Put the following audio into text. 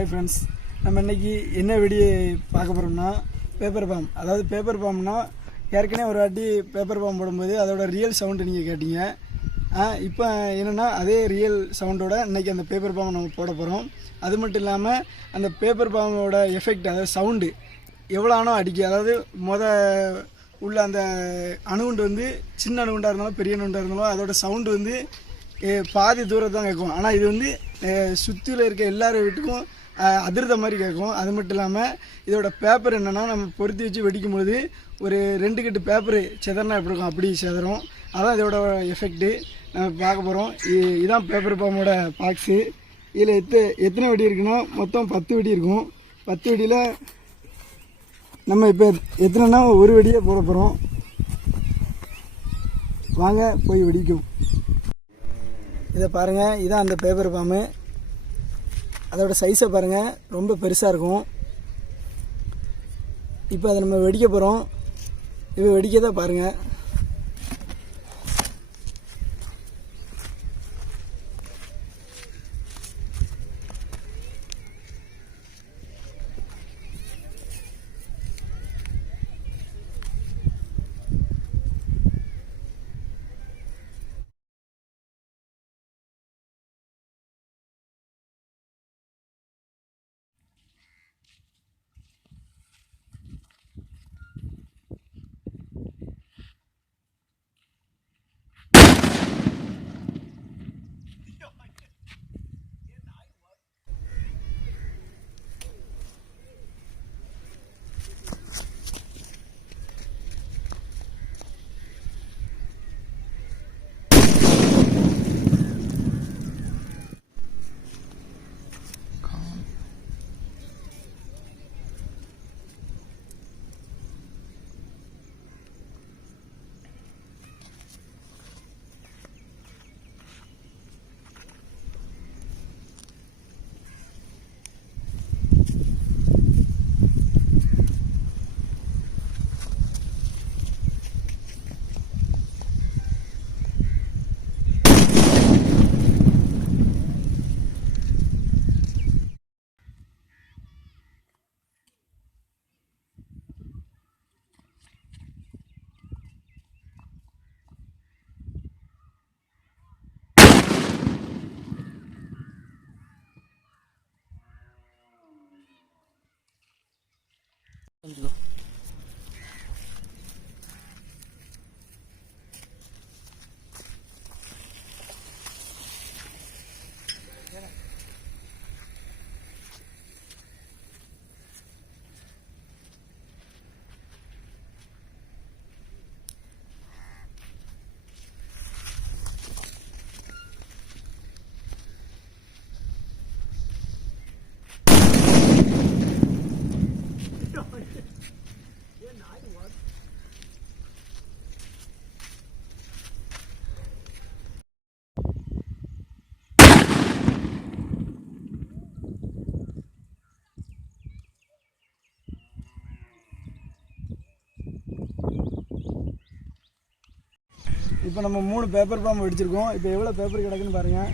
Hi friends, நம்ம இன்றைக்கி என்ன வீடியோ பார்க்க போகிறோம்னா பேப்பர் பாம். அதாவது பேப்பர் பாம்னா ஏற்கனவே ஒரு வாட்டி பேப்பர் பாம் போடும்போது அதோட ரியல் சவுண்டு நீங்கள் கேட்டீங்க. இப்போ என்னென்னா அதே ரியல் சவுண்டோட இன்றைக்கி அந்த பேப்பர் பாம் நம்ம போட போகிறோம். அது மட்டும் இல்லாமல் அந்த பேப்பர் பாமோட எஃபெக்ட், அதாவது சவுண்டு எவ்வளோ ஆனோ அடிக்க, அதாவது உள்ள அந்த அணுகுண்டு வந்து சின்ன அணுகுண்டாக இருந்தாலும் பெரிய அணுகுண்டாக இருந்தாலும் அதோட சவுண்டு வந்து பாதி தூரத்தை தான் கேட்கும். ஆனால் இது வந்து சுற்றியில் இருக்க எல்லார் வீட்டுக்கும் அதிர்ந்த மாதிரி கேட்கும். அது மட்டும் இல்லாமல் இதோட பேப்பர் என்னென்னா, நம்ம பொருத்தி வச்சு வெடிக்கும்போது ஒரு 2 கட்டு பேப்பரு செதறினா எப்படி இருக்கும் அப்படி செதறும். அதான் இதோட எஃபெக்ட்டு நம்ம பார்க்க போகிறோம். இதுதான் பேப்பர் பாம்போட பாக்ஸு. இதில் எத்தனை வெடி இருக்குன்னா மொத்தம் 10 வெடி இருக்கும். 10 வெடியில் நம்ம இப்போ எத்தனைன்னா ஒரு வெடியை போட போகிறோம். வாங்க போய் வெடிக்கும். இதை பாருங்கள், இதான் அந்த பேப்பர் பாம்பு. அதோட சைஸை பாருங்கள், ரொம்ப பெருசாக இருக்கும். இப்போ அதை நம்ம வெடிக்க போகிறோம். இப்போ வெடிக்க தான் பாருங்கள். இப்போ நம்ம 3 பேப்பர் பாம்பு வெடிச்சிருக்கோம். இப்போ எவ்வளோ பேப்பர் கிடக்குன்னு பாருங்கள்.